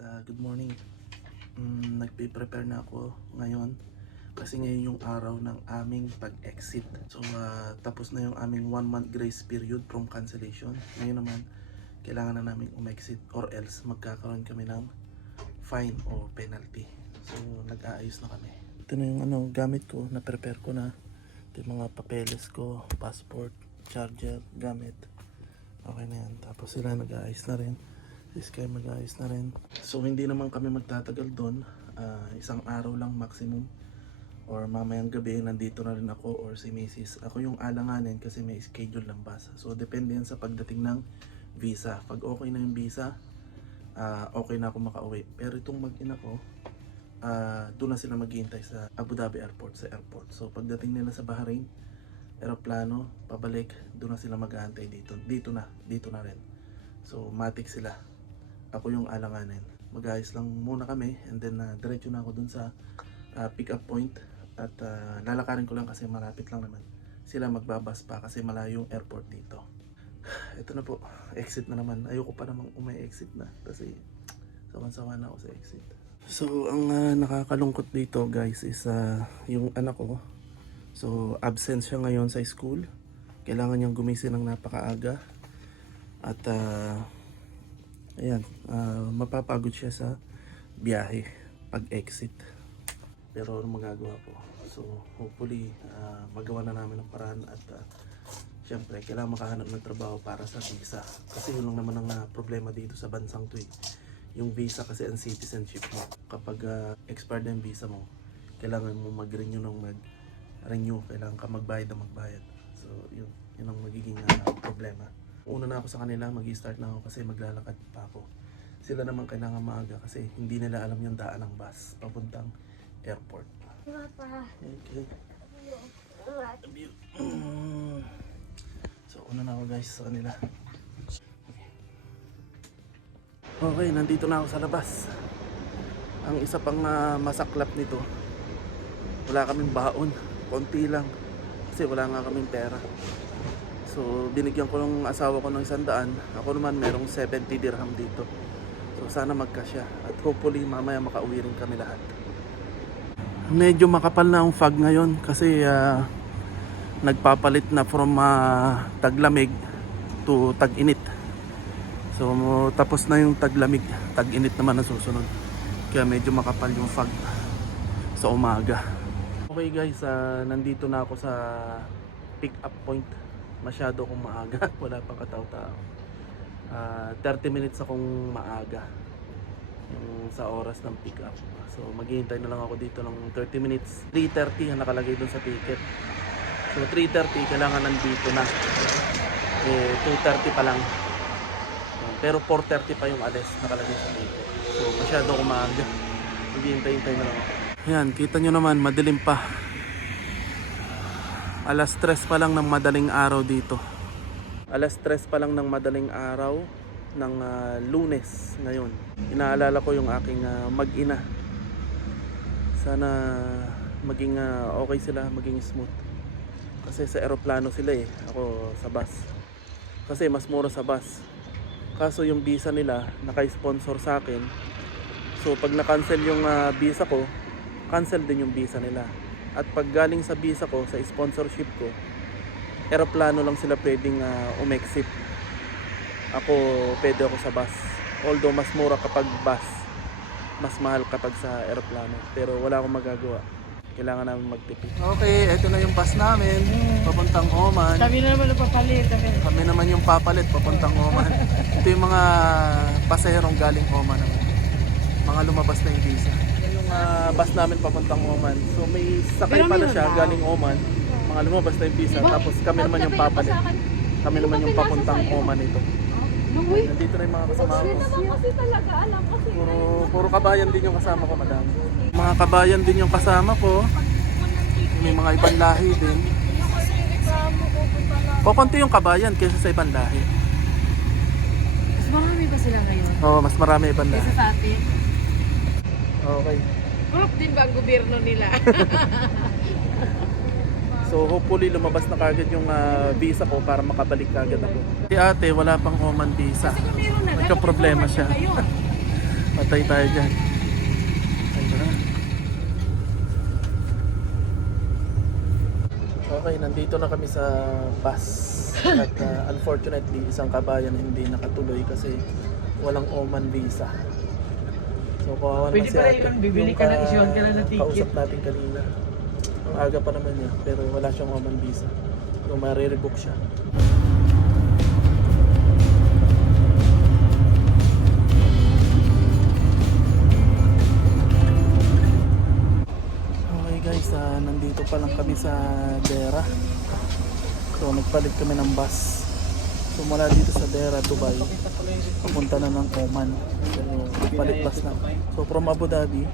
Good morning. Nagpe-prepare na ako ngayon kasi ngayon yung araw ng aming pag-exit. So tapos na yung aming 1 month grace period from cancellation. Ngayon naman kailangan na namin umexit or else magkakaroon kami ng fine o penalty. So nag-aayos na kami. Ito na yung gamit ko, na-prepare ko na. Ito yung mga papeles ko, passport, charger, gamit. Okay na yan. Tapos sila nag-aayos na rin. Si Sky mag-ayos na rin. So hindi naman kami magtatagal doon. Isang araw lang maximum. Or mamayang gabi nandito na rin ako or si Mrs. Ako yung alanganin kasi may schedule ng bus. So depende yan sa pagdating ng visa. Pag okay na yung visa, okay na ako makauwi. Pero itong mag-ina ko, doon na sila maghihintay sa Abu Dhabi Airport, sa airport. So pagdating nila sa Bahrain, aeroplano, pabalik, doon na sila mag-aantay dito. Dito na rin. So matik sila. Ako yung alanganin. Mag-ayos lang muna kami and then diretso na ako dun sa pick up point at lalakarin ko lang kasi malapit lang naman. Sila magbabas pa kasi malayo yung airport dito. Ito na po, exit na naman. Ayoko pa namang exit na kasi sawan-sawa na ako sa exit. So ang nakakalungkot dito guys is yung anak ko. So absent siya ngayon sa school. Kailangan niyang gumising ng napakaaga. At ayan, mapapagod siya sa biyahe pag-exit. Pero ano magagawa ko? So hopefully magawa na namin ng paraan at syempre kailangan makahanap ng trabaho para sa visa. Kasi yun lang naman ang problema dito sa bansang to eh. Yung visa kasi ang citizenship mo. Kapag expired na yung visa mo, kailangan mo mag-renew ng mag-renew. Kailangan ka magbayad na magbayad. So yun ang magiging problema. Una na ako sa kanila, mag-i-start na ako kasi maglalakad pa ako. Sila naman kailangan maaga kasi hindi nila alam yung daan ng bus papuntang airport. Okay. So una na ako guys sa kanila. Okay, nandito na ako sa labas. Ang isa pang masaklap nito, wala kaming baon, konti lang kasi wala nga kaming pera. So binigyan ko ng asawa ko ng 100. Ako naman merong 70 dirham dito. So sana magkasya. At hopefully mamaya makauwi rin kami lahat. Medyo makapal na ang fog ngayon kasi nagpapalit na from taglamig to tag-init. So tapos na yung taglamig, tag-init naman ang susunod. Kaya medyo makapal yung fog sa umaga. Okay guys, nandito na ako sa pick up point. Masyado akong maaga, wala pang katao-tao. 30 minutes akong maaga yung sa oras ng pick up. So maghihintay na lang ako dito ng 30 minutes. 3:30 ang nakalagay dun sa ticket. So 3:30 kailangan nandito na. 2:30 pa lang. Pero 4:30 pa yung alis nakalagay sa ticket. So masyado akong maaga. Maghihintay na lang ako. Ayan, kita nyo naman madilim pa. Alas 3 pa lang ng madaling araw dito. Alas 3 pa lang ng madaling araw ng Lunes ngayon. Inaalala ko yung aking mag-ina. Sana maging okay sila, maging smooth. Kasi sa eroplano sila eh. Ako sa bus. Kasi mas mura sa bus. Kaso yung visa nila naka-sponsor sa akin. So pag na-cancel yung visa ko, cancel din yung visa nila. At pag galing sa visa ko, sa sponsorship ko, eroplano lang sila pwedeng umexit. Ako, pwede ako sa bus. Although mas mura kapag bus, mas mahal kapag sa eroplano. Pero wala akong magagawa. Kailangan namin magtipid. Okay, ito na yung bus namin. Papuntang Oman. Kami na naman papalit. Kami naman yung papalit papuntang Oman. Ito yung mga pasaherong galing Oman naman. Mga lumabas na yung visa. Bus namin papuntang Oman. So may sakay pala siya galing Oman. Mga lumabas na yung visa. Tapos kami naman yung papalit. Kami naman yung papuntang Oman ito. Nandito na yung mga kasama ko. Puro kabayan din yung kasama ko, madam. Mga kabayan din yung kasama ko. May mga ibang lahi din. Kukunti yung kabayan kaysa sa ibang lahi. Mas marami ba sila ngayon? Oo, mas marami ibang lahi. Kaysa sa atin? Okay. Group din ba ang gobyerno nila? So hopefully lumabas na kagad yung visa ko para makabalik kagad ako. Si ate wala pang Oman visa. Nagka-problema siya. Patay tayo dyan. Ayun na. Okay, nandito na kami sa bus. At unfortunately, isang kabayan hindi nakatuloy kasi walang Oman visa. So kawawa naman Pwede si pala ate. yun, bibili ka na, isyuhan ka na ng ticket. Kausap natin kanina. Ang aga pa naman niya, pero wala siyang Oman visa. So marire-book siya. Okay guys, nandito pa lang kami sa Dera. So nagpalit kami ng bus. So mula dito sa Dera, Dubai, papunta na ng Oman. So palit bus na. So from Abu Dhabi,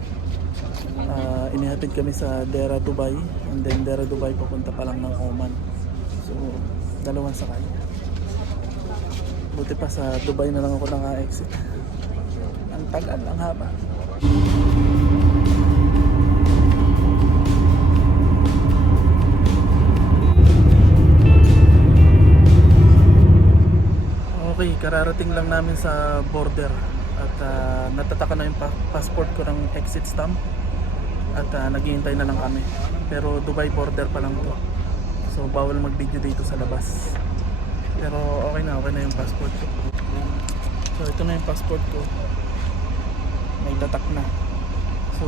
inihatid kami sa Dera, Dubai. And then Dera, Dubai, papunta pa lang ng Oman. So dalawang sakay. Buti pa sa Dubai na lang ako naka-exit. Ang tagal, ang haba. Okay, kararating lang namin sa border at natataka na yung passport ko ng exit stamp at naghihintay na lang kami. Pero Dubai border pa lang to. So bawal mag-video dito sa labas. Pero okay na yung passport ko. So ito na yung passport ko. May tatak na. So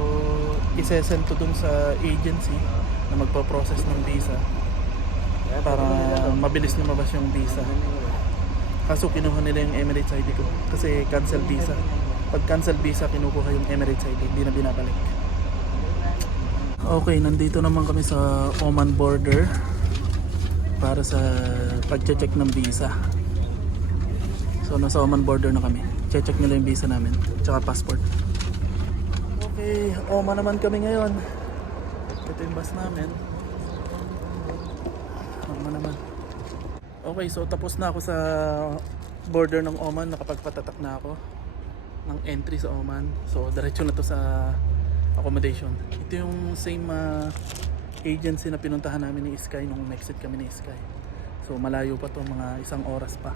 isesend to dun sa agency na magpo-process ng visa para mabilis lumabas yung visa. Kaso kinuha nila yung Emirates ID ko kasi cancel visa. Pag cancel visa, kinukuha yung Emirates ID, hindi na binabalik. Okay, nandito naman kami sa Oman border para sa pag-check ng visa. So nasa Oman border na kami. Check nila yung visa namin, tsaka passport. Okay, Oman naman kami ngayon. Ito yung bus namin. Oman naman. Okay, so tapos na ako sa border ng Oman, nakapagpatatak na ako ng entry sa Oman. So diretso na to sa accommodation. Ito yung same agency na pinuntahan namin ni Sky nung exit kami ni Sky. So malayo pa to, mga isang oras pa.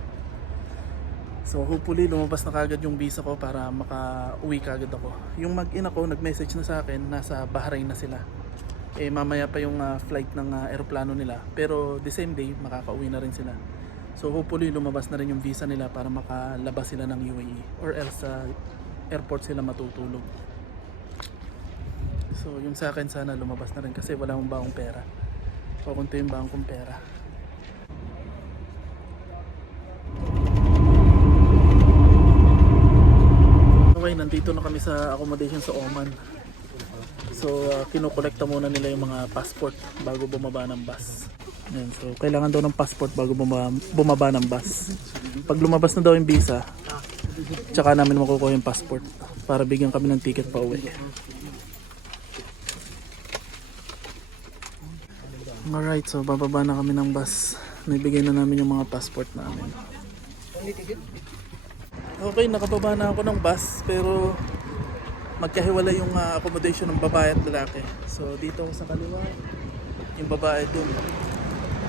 So hopefully lumabas na kagad yung visa ko para maka-uwi kagad ako. Yung mag-ina ko nag-message na sa akin, nasa Bahrain na sila. Mamaya pa yung flight ng aeroplano nila, pero the same day makakauwi na rin sila. So hopefully lumabas na rin yung visa nila para makalabas sila ng UAE, or else sa airport sila matutulog. So yung sa akin sana lumabas na rin kasi wala akong baong pera. Pakunti yung baong kong pera. Okay, nandito na kami sa accommodation sa Oman. So, kinukolekta muna nila yung mga passport bago bumaba ng bus. Ayan, so, kailangan daw ng passport bago bumaba ng bus. Pag lumabas na daw yung visa, tsaka namin makukuha yung passport para bigyan kami ng ticket pa uwi. Alright, so bababa na kami ng bus. Naibigay na namin yung mga passport namin. Okay, nakababa na ako ng bus, pero magkahiwalay yung accommodation ng babae at lalaki. So dito sa kaliwa, yung babae dun.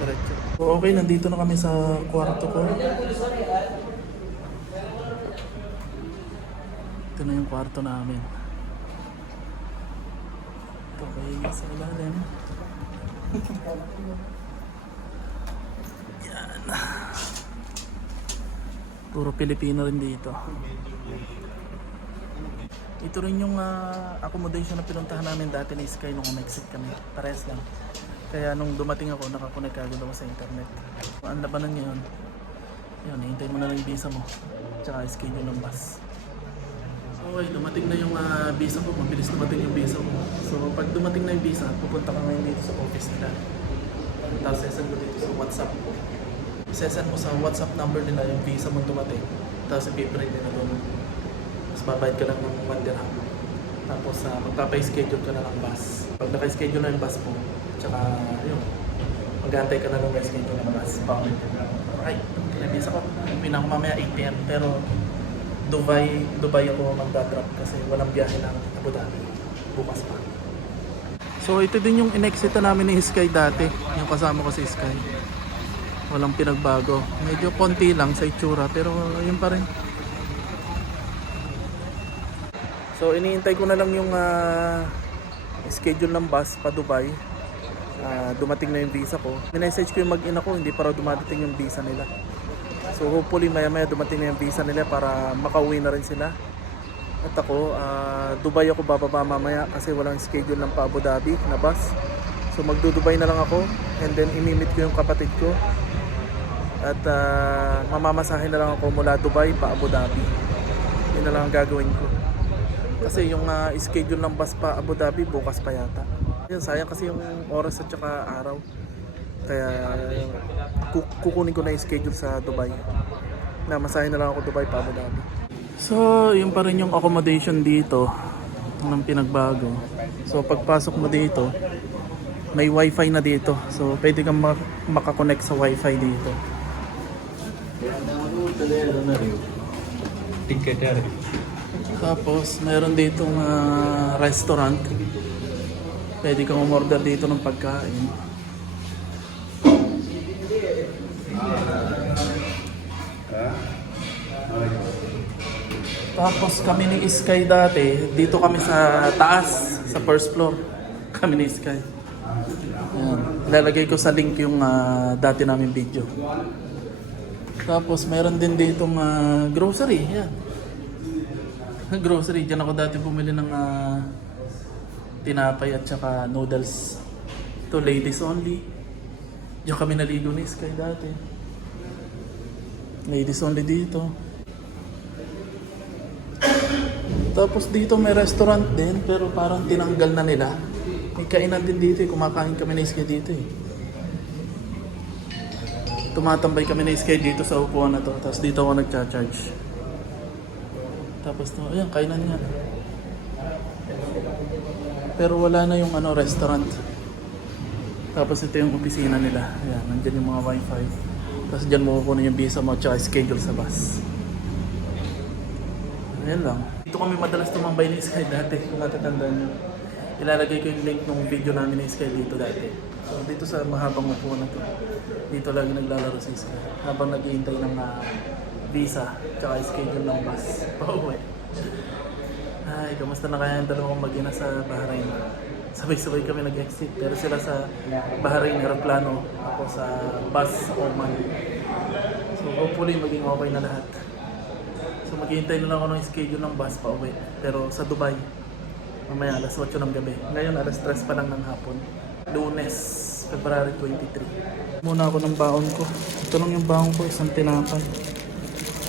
Diretso. So okay, nandito na kami sa kwarto ko. Ito na yung kwarto namin. Okay, sa ilalim. Yan. Puro Pilipino rin dito. Ito rin yung accommodation na pinuntahan namin dati ni Sky nung umexit kami. Parehas lang. Kaya nung dumating ako, nakakonect agad ako sa internet. Ang labanan ngayon, yun, hintay mo na lang yung visa mo. Tsaka schedule ng bus. Okay, dumating na yung visa ko. Mabilis dumating yung visa ko. So pag dumating na yung visa, pupunta ka ngayon dito sa office nila. Tapos sesend mo dito sa WhatsApp. Isesend mo sa WhatsApp number nila yung visa mo dumating. Tapos ipiprint nila doon. Tapos babayad ka lang ng 1 dirham. Tapos magpapa-schedule ka na ng bus. Pag naka-schedule na yung bus mo, tsaka yun, mag-aantay ka na ng schedule ng bus. Okay, kinabisa ko. Pinang mamaya 8 PM. Pero Dubai ako mag-drop kasi walang biyahe ng Abu Dhabi. Bukas pa. So ito din yung in-exita namin ni Sky dati. Yung kasama ko si Sky. Walang pinagbago. Medyo konti lang sa itsura pero yun pa rin. So iniintay ko na lang yung schedule ng bus pa Dubai. Dumating na yung visa ko. Minessage ko yung mag-ina ko, hindi para dumadating yung visa nila. So hopefully maya maya dumating na yung visa nila para makauwi na rin sila. At ako, Dubai ako bababa mamaya kasi walang schedule ng pa Abu Dhabi na bus. So magdo-Dubai na lang ako and then imimit ko yung kapatid ko. At mamamasahin na lang ako mula Dubai pa Abu Dhabi. Yun na lang ang gagawin ko. Kasi yung schedule ng bus pa Abu Dhabi bukas pa yata. Yun, sayang kasi yung oras at saka araw. Kaya kukunin ko na yung schedule sa Dubai. Namasahin na lang ako Dubai pa Abu Dhabi. So yun pa rin yung accommodation dito ng pinagbago. So pagpasok mo dito may wifi na dito. So pwede kang makakonect sa wifi dito. Tapos meron ditong restaurant. Pwede kang umorder dito ng pagkain. Tapos kami ni Sky dati, dito kami sa taas, sa first floor. Kami ni Sky. Ayan. Lalagay ko sa link yung dati namin video. Tapos meron din ditong grocery. Yan. Grocery. Diyan ako dati bumili ng tinapay at saka noodles. Ito ladies only. Diyan kami naligo ni Sky dati. Ladies only dito. Tapos dito may restaurant din pero parang tinanggal na nila. May kainan din dito eh. Kumakain kami ni Sky dito eh. Tumatambay kami ni Sky dito sa upuan na to. Tapos dito ako nagcha-charge. Tapos to, ayan, kainan nga. Pero wala na yung restaurant. Tapos ito yung opisina nila. Ayan, nandyan yung mga wifi. Tapos dyan mo kukunin yung visa mo at saka schedule sa bus. Ayan lang. Dito kami madalas tumambay ni Sky dati. Kung natatandaan nyo. Ilalagay ko yung link ng video namin ni Sky dito dati. So dito sa mahabang upuan na to. Dito lagi naglalaro si Sky. Habang naghihintay ng visa tsaka schedule ng bus. Pauwi. Ay, kamusta na kaya yung dalawang mag-ina sa Bahrain? Sabay-sabay kami nag-exit. Pero sila sa Bahrain, aeroplano. Ako sa bus, Oman. So hopefully maging okay na lahat. So maghihintay na lang ako ng schedule ng bus pa uwi. Pero sa Dubai, mamaya alas 8 ng gabi. Ngayon alas 3 pa lang ng hapon. Lunes, February 23. Muna ako ng baon ko. Ito lang yung baon ko, isang tinapay.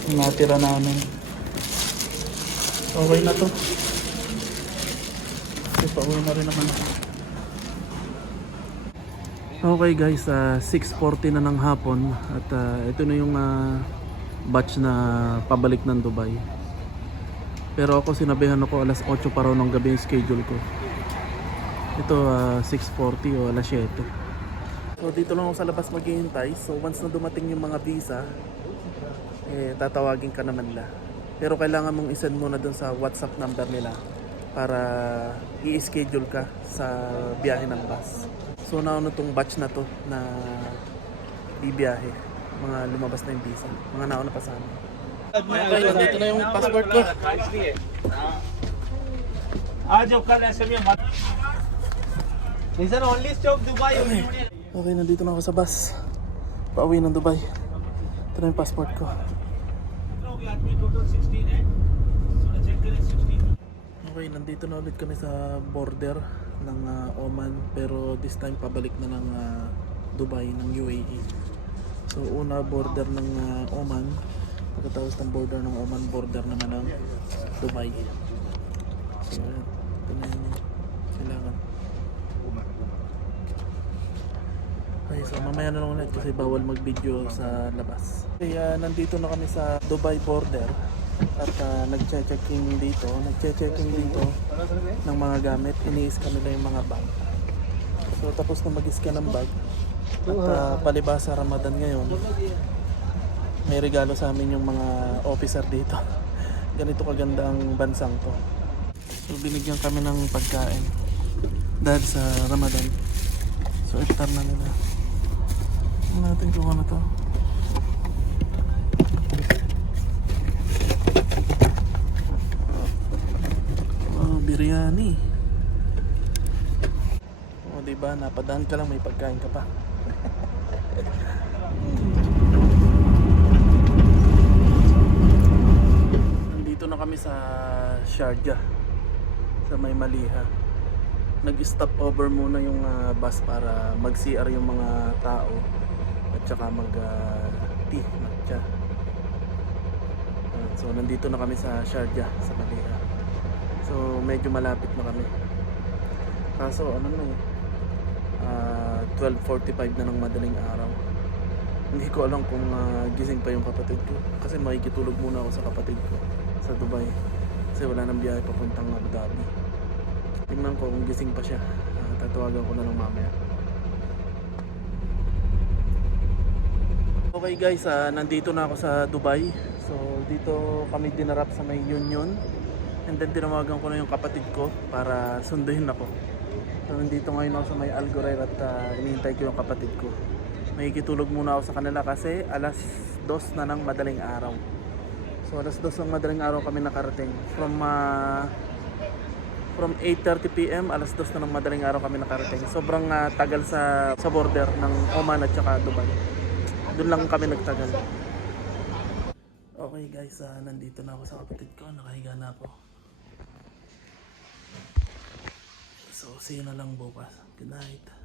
Yung natira namin. Okay na to. Kasi pauwi na rin naman ako. Okay guys, 6:40 na ng hapon. At ito na yung batch na pabalik ng Dubai. Pero ako sinabihan ako alas 8 pa raw ng gabi yung schedule ko. Ito 6:40 o alas 7. So dito lang ako sa labas maghihintay. So once na dumating yung mga visa, tatawagin ka naman nila. Pero kailangan mong isend muna dun sa WhatsApp number nila para i-schedule ka sa biyahe ng bus. So nauna tong batch na to na bibiyahe. Mga lumabas na yung visa. Mga nauna pa sa amin. Okay, nandito na yung passport ko. Okay, nandito na ako sa bus. Pauwi ng Dubai. Ito na yung passport ko. Okay, nandito na ulit kami sa border ng Oman. Pero this time pabalik na ng Dubai, ng UAE. So una border ng Oman. Pagkatapos ng border ng Oman, border naman ng Dubai. So ito na yung kailangan. Okay, so mamaya na lang ulit kasi bawal mag-video sa labas. Kaya nandito na kami sa Dubai border at nag-checking dito ng mga gamit. Ini-scan nila yung mga bag. So tapos na mag-scan ng bag at palibasa Ramadan ngayon, may regalo sa amin yung mga officer dito. Ganito kaganda ang bansang to. So binigyan kami ng pagkain dahil sa Ramadan. So iftar na nila. Tingnan natin kung ano to. biryani. O diba, napadaan ka lang, may pagkain ka pa. Nandito na kami sa Sharjah, sa May Maliha. Nag-stop over muna yung bus para mag-CR yung mga tao at saka mag-tea, matcha. So nandito na kami sa Sharjah, sa Maliha. So medyo malapit na kami. Kaso ano na 12:45 na ng madaling araw. Hindi ko alam kung gising pa yung kapatid ko. Kasi makikitulog muna ako sa kapatid ko sa Dubai. Kasi wala nang biyahe papuntang Abu Dhabi. Tingnan ko kung gising pa siya. Tatawagan ko na lang mamaya. Okay guys, nandito na ako sa Dubai. So dito kami dinarap sa may Union. And then tinawagan ko na yung kapatid ko para sunduin ako. So nandito ngayon ako sa may Al Ghurair at inihintay ko yung kapatid ko. Makikitulog muna ako sa kanila kasi alas 2 na ng madaling araw. So alas 2 ng madaling araw kami nakarating. From 8:30 PM, alas 2 na ng madaling araw kami nakarating. Sobrang tagal sa border ng Oman at saka Dubai. Doon lang kami nagtagal. Okay guys, nandito na ako sa kapatid ko. Nakahiga na ako. So see you na lang bukas. Good night.